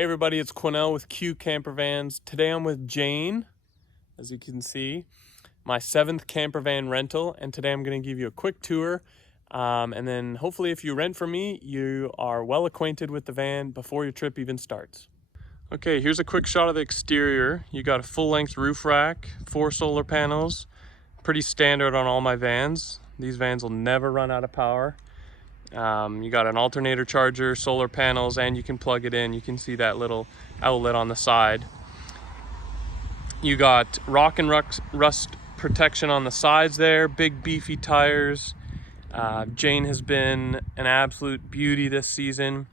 Hey everybody, it's Quinnell with Q Campervans. Today I'm with Jayne, as you can see, my 7th campervan rental, and today I'm going to give you a quick tour, and then hopefully if you rent from me, you are well acquainted with the van before your trip even starts. Okay, here's a quick shot of the exterior. You got a full-length roof rack, 4 solar panels, pretty standard on all my vans. These vans will never run out of power. You got an alternator charger, solar panels, and you can plug it in. You can see that little outlet on the side. You got rock and rust protection on the sides there, big beefy tires. Jayne has been an absolute beauty this season.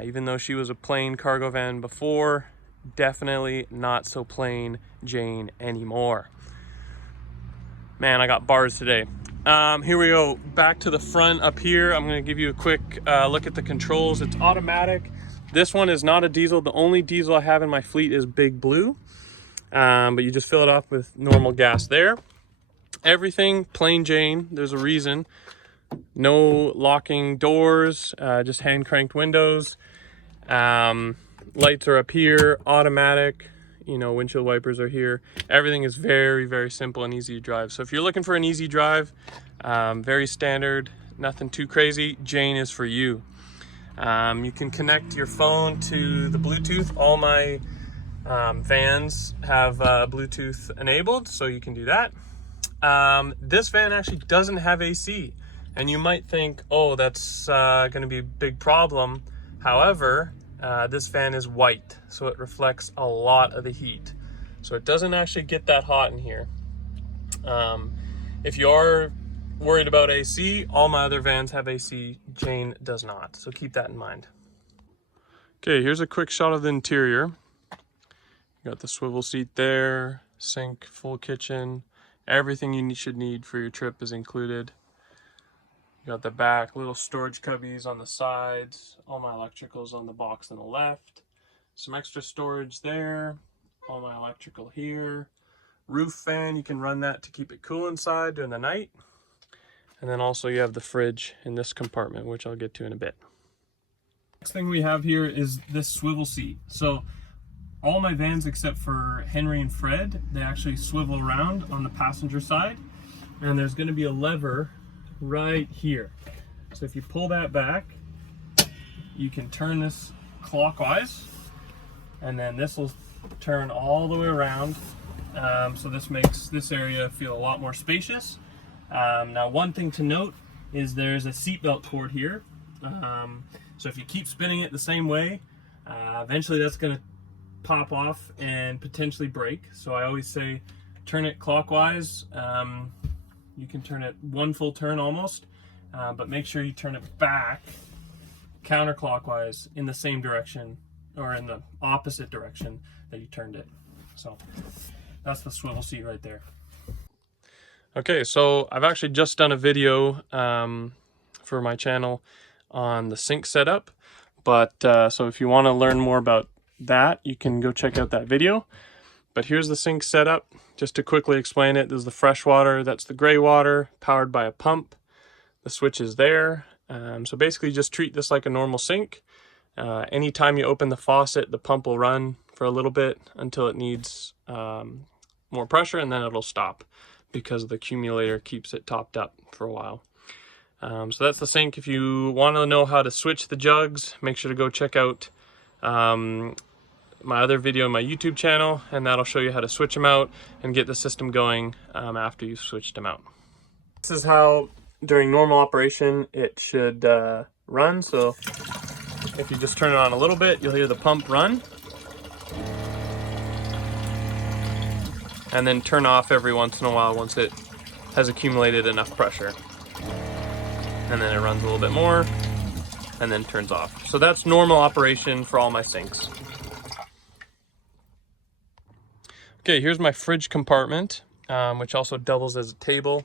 Even though she was a plain cargo van before, definitely not so plain Jayne anymore. Man, I got bars today. Here we go, back to the front up here. I'm going to give you a quick look at the controls. It's automatic. This one is not a diesel. The only diesel I have in my fleet is Big Blue, but you just fill it up with normal gas there. Everything plain Jayne. There's a reason. No locking doors, just hand cranked windows. Lights are up here, automatic. You know, windshield wipers are here. Everything is very, very simple and easy to drive. So if you're looking for an easy drive, very standard, nothing too crazy, Jayne is for you. You can connect your phone to the Bluetooth. All my vans have Bluetooth enabled, so you can do that. This van actually doesn't have AC, and you might think, oh, that's going to be a big problem. However, this fan is white, so it reflects a lot of the heat. So it doesn't actually get that hot in here. If you are worried about AC, all my other vans have AC, Jayne does not. So keep that in mind. Okay, here's a quick shot of the interior. You got the swivel seat there, sink, full kitchen. Everything you should need for your trip is included. You got the back, little storage cubbies on the sides, all my electricals on the box on the left, some extra storage there, all my electrical here, roof fan, you can run that to keep it cool inside during the night, and then also you have the fridge in this compartment, which I'll get to in a bit. Next thing we have here is this swivel seat. So all my vans except for Henry and Fred, they actually swivel around on the passenger side, and there's going to be a lever right here. So if you pull that back, you can turn this clockwise, and then this will turn all the way around. So this makes this area feel a lot more spacious. Now, one thing to note is there's a seatbelt cord here. So if you keep spinning it the same way, eventually that's going to pop off and potentially break. So I always say turn it clockwise. You can turn it one full turn almost, but make sure you turn it back counterclockwise in the same direction, or in the opposite direction that you turned it. So that's the swivel seat right there. Okay, so I've actually just done a video for my channel on the sink setup, but so if you want to learn more about that, you can go check out that video. But here's the sink setup. Just to quickly explain it, there's the fresh water, that's the gray water, powered by a pump. The switch is there. So basically just treat this like a normal sink. Anytime you open the faucet, the pump will run for a little bit until it needs more pressure, and then it'll stop because the accumulator keeps it topped up for a while. So that's the sink. If you want to know how to switch the jugs, make sure to go check out my other video on my YouTube channel, and that'll show you how to switch them out and get the system going after you've switched them out. This is how during normal operation it should run. So if you just turn it on a little bit, you'll hear the pump run, and then turn off every once in a while once it has accumulated enough pressure, and then it runs a little bit more and then turns off. So that's normal operation for all my sinks. Okay, here's my fridge compartment, which also doubles as a table.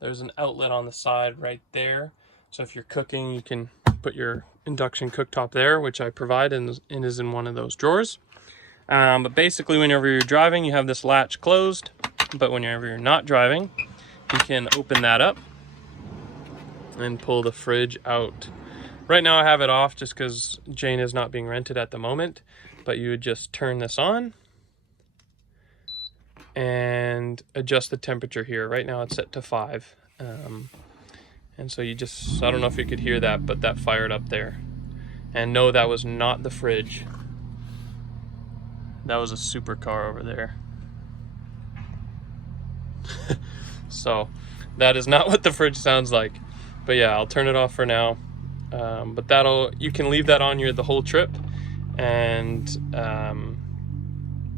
There's an outlet on the side right there. So if you're cooking, you can put your induction cooktop there, which I provide and is in one of those drawers. But basically, whenever you're driving, you have this latch closed. But whenever you're not driving, you can open that up and pull the fridge out. Right now I have it off just because Jayne is not being rented at the moment, but you would just turn this on and adjust the temperature here. Right now it's set to 5. And so you just, I don't know if you could hear that, but that fired up there. And no, that was not the fridge. That was a supercar over there. So that is not what the fridge sounds like. But yeah, I'll turn it off for now. But you can leave that on here the whole trip, and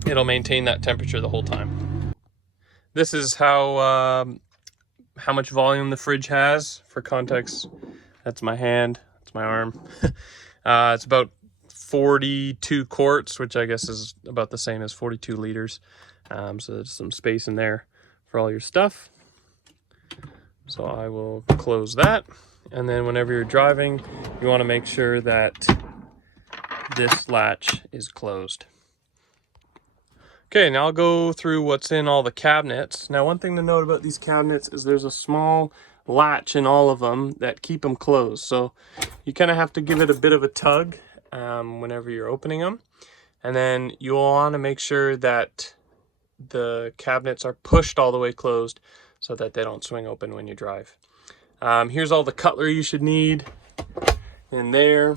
it'll maintain that temperature the whole time. This is how much volume the fridge has. For context, that's my hand, that's my arm. It's about 42 quarts, which I guess is about the same as 42 liters. So there's some space in there for all your stuff. So I will close that. And then whenever you're driving, you want to make sure that this latch is closed. Okay, now I'll go through what's in all the cabinets. Now, one thing to note about these cabinets is there's a small latch in all of them that keep them closed. So you kind of have to give it a bit of a tug whenever you're opening them. And then you'll want to make sure that the cabinets are pushed all the way closed so that they don't swing open when you drive. Here's all the cutlery you should need in there.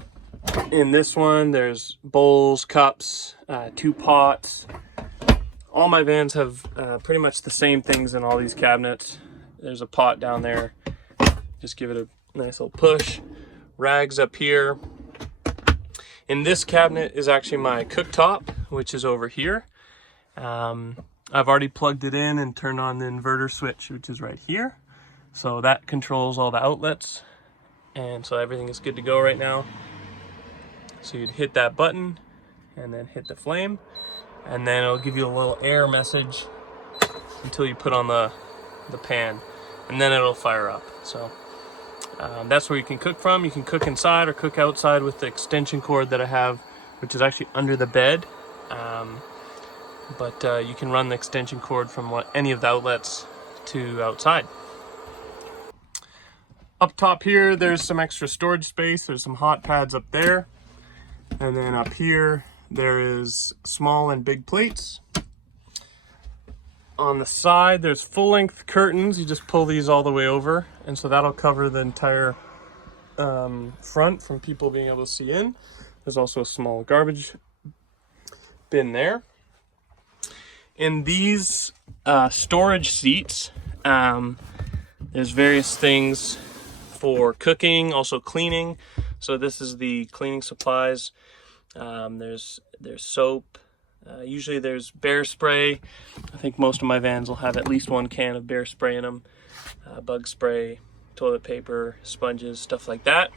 In this one, there's bowls, cups, 2 pots. All my vans have pretty much the same things in all these cabinets. There's a pot down there. Just give it a nice little push. Rags up here. In this cabinet is actually my cooktop, which is over here. I've already plugged it in and turned on the inverter switch, which is right here. So that controls all the outlets. And so everything is good to go right now. So you'd hit that button and then hit the flame. And then it'll give you a little error message until you put on the pan. And then it'll fire up. So that's where you can cook from. You can cook inside or cook outside with the extension cord that I have, which is actually under the bed. But you can run the extension cord from any of the outlets to outside. Up top here, there's some extra storage space. There's some hot pads up there. And then up here, there is small and big plates. On the side, there's full-length curtains. You just pull these all the way over. And so that'll cover the entire front from people being able to see in. There's also a small garbage bin there. In these storage seats, there's various things for cooking, also cleaning. So this is the cleaning supplies. There's soap. Usually there's bear spray. I think most of my vans will have at least 1 can of bear spray in them. Bug spray, toilet paper, sponges, stuff like that.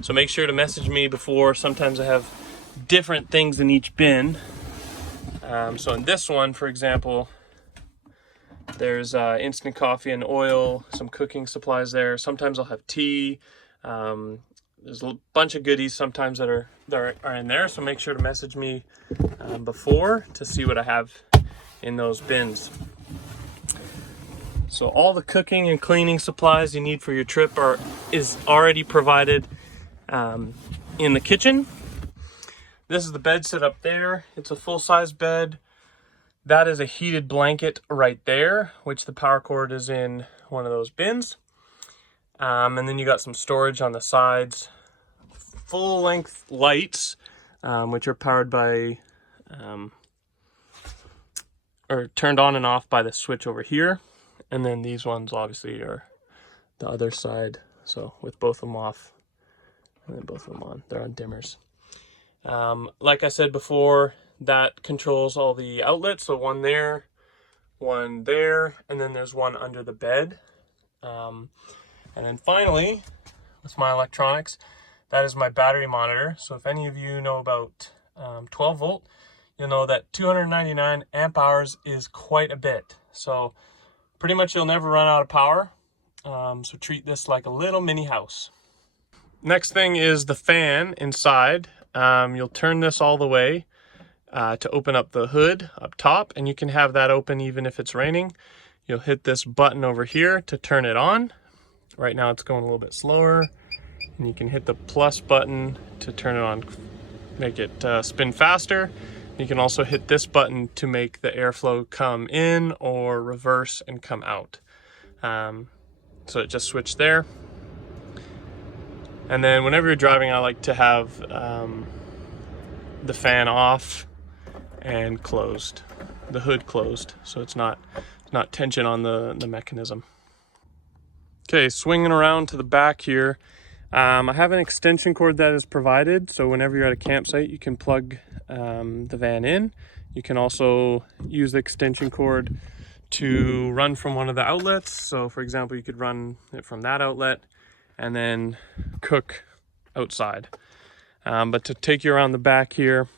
So make sure to message me before. Sometimes I have different things in each bin. So in this one, for example, there's instant coffee and oil, some cooking supplies there. Sometimes I'll have tea. There's a bunch of goodies sometimes that are in there. So make sure to message me before to see what I have in those bins. So all the cooking and cleaning supplies you need for your trip is already provided in the kitchen. This is the bed set up there. It's a full-size bed. That is a heated blanket right there, which the power cord is in one of those bins. And then you got some storage on the sides. Full-length lights, which are powered by, or turned on and off by the switch over here. And then these ones obviously are the other side. So with both of them off and then both of them on, they're on dimmers. Like I said before, that controls all the outlets. So one there, and then there's one under the bed. And then finally, with my electronics, that is my battery monitor. So if any of you know about 12 volt, you'll know that 299 amp hours is quite a bit. So pretty much you'll never run out of power. So treat this like a little mini house. Next thing is the fan inside. You'll turn this all the way to open up the hood up top, and you can have that open even if it's raining. You'll hit this button over here to turn it on. Right now it's going a little bit slower. and you can hit the plus button to turn it on, make it spin faster. You can also hit this button to make the airflow come in or reverse and come out. So it just switched there. And then whenever you're driving, I like to have the fan off and closed, the hood closed, so it's not tension on the mechanism. Okay, swinging around to the back here, I have an extension cord that is provided, so whenever you're at a campsite you can plug the van in. You can also use the extension cord to run from one of the outlets. So for example, you could run it from that outlet and then cook outside. But to take you around the back here,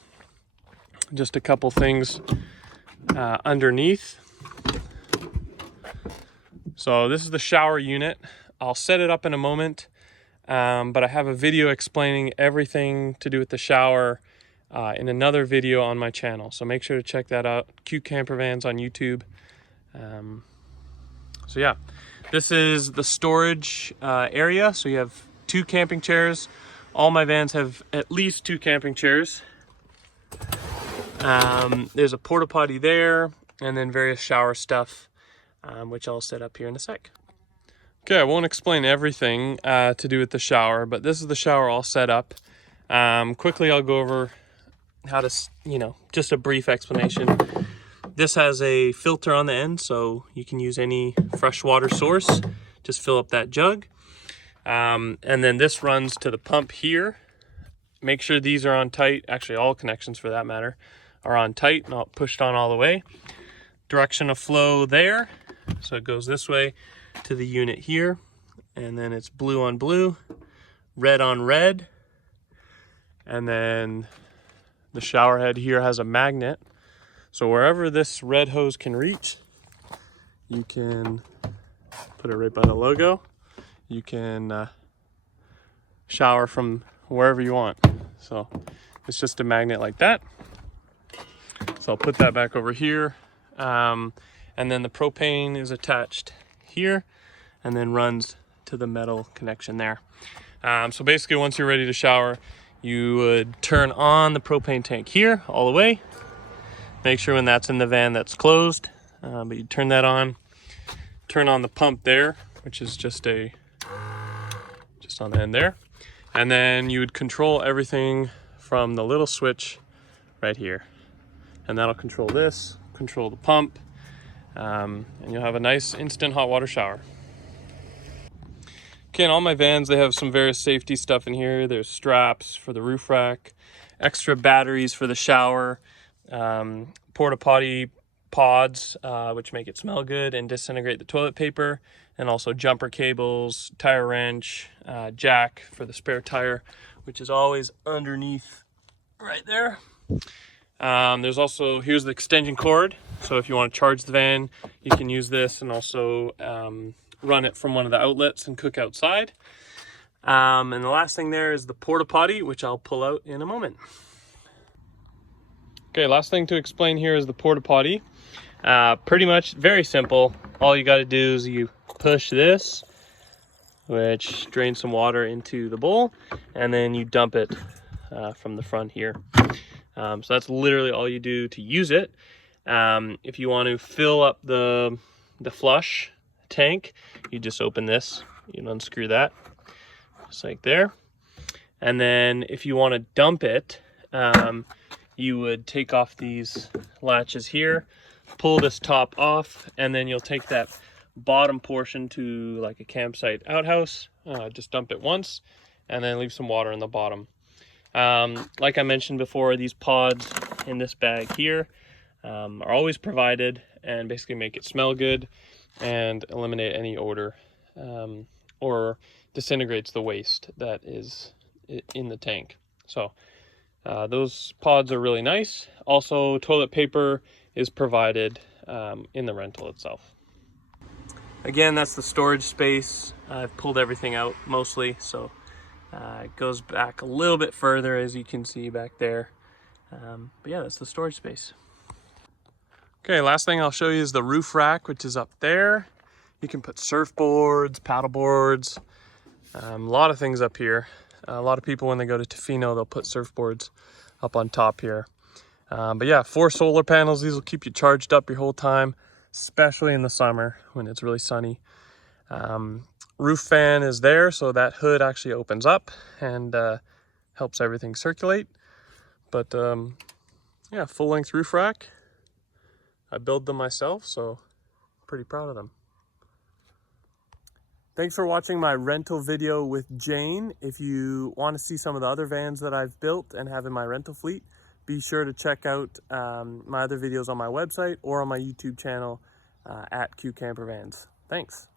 just a couple things underneath. So this is the shower unit. I'll set it up in a moment, but I have a video explaining everything to do with the shower in another video on my channel. So make sure to check that out. Cute Campervans on YouTube. So yeah, this is the storage area. So you have 2 camping chairs. All my vans have at least 2 camping chairs. There's a porta potty there, and then various shower stuff, which I'll set up here in a sec. Okay, I won't explain everything to do with the shower, but this is the shower all set up. Quickly, I'll go over how to, just a brief explanation. This has a filter on the end, so you can use any freshwater source. Just fill up that jug. And then this runs to the pump here. Make sure these are on tight. Actually, all connections for that matter are on tight, not pushed on all the way. Direction of flow there. So it goes this way to the unit here. And then it's blue on blue, red on red. And then the shower head here has a magnet. So wherever this red hose can reach, you can put it right by the logo. You can shower from wherever you want. So it's just a magnet like that. So I'll put that back over here. And then the propane is attached here and then runs to the metal connection there. So basically once you're ready to shower, you would turn on the propane tank here all the way. Make sure when that's in the van that's closed, but you turn that on, turn on the pump there, which is just on the end there. And then you would control everything from the little switch right here. And that'll control this, control the pump, and you'll have a nice instant hot water shower. Okay, in all my vans, they have some various safety stuff in here. There's straps for the roof rack, extra batteries for the shower, porta potty pods, which make it smell good and disintegrate the toilet paper, and also jumper cables, tire wrench, jack for the spare tire, which is always underneath right there. There's also, here's the extension cord. So if you want to charge the van, you can use this and also run it from one of the outlets and cook outside. And the last thing there is the porta potty, which I'll pull out in a moment. Okay, last thing to explain here is the porta potty. Pretty much very simple. All you got to do is you push this, which drains some water into the bowl, and then you dump it from the front here. So that's literally all you do to use it. If you want to fill up the flush tank, you just open this, you unscrew that, just like there. And then if you want to dump it, you would take off these latches here, pull this top off, and then you'll take that bottom portion to like a campsite outhouse, just dump it once, and then leave some water in the bottom. Like I mentioned before, these pods in this bag here are always provided and basically make it smell good and eliminate any odor or disintegrates the waste that is in the tank. So those pods are really nice. Also, toilet paper is provided in the rental itself. Again, that's the storage space. I've pulled everything out mostly, so it goes back a little bit further, as you can see back there. But yeah, that's the storage space. Okay, last thing I'll show you is the roof rack, which is up there. You can put surfboards, paddle boards, A lot of things up here. A lot of people, when they go to Tofino, they'll put surfboards up on top here. But yeah, 4 solar panels. These will keep you charged up your whole time, especially in the summer when it's really sunny. Roof fan is there, so that hood actually opens up and helps everything circulate. But yeah, full-length roof rack. I build them myself, so pretty proud of them. Thanks for watching my rental video with Jayne. If you want to see some of the other vans that I've built and have in my rental fleet, be sure to check out my other videos on my website or on my YouTube channel at Campervans. Thanks.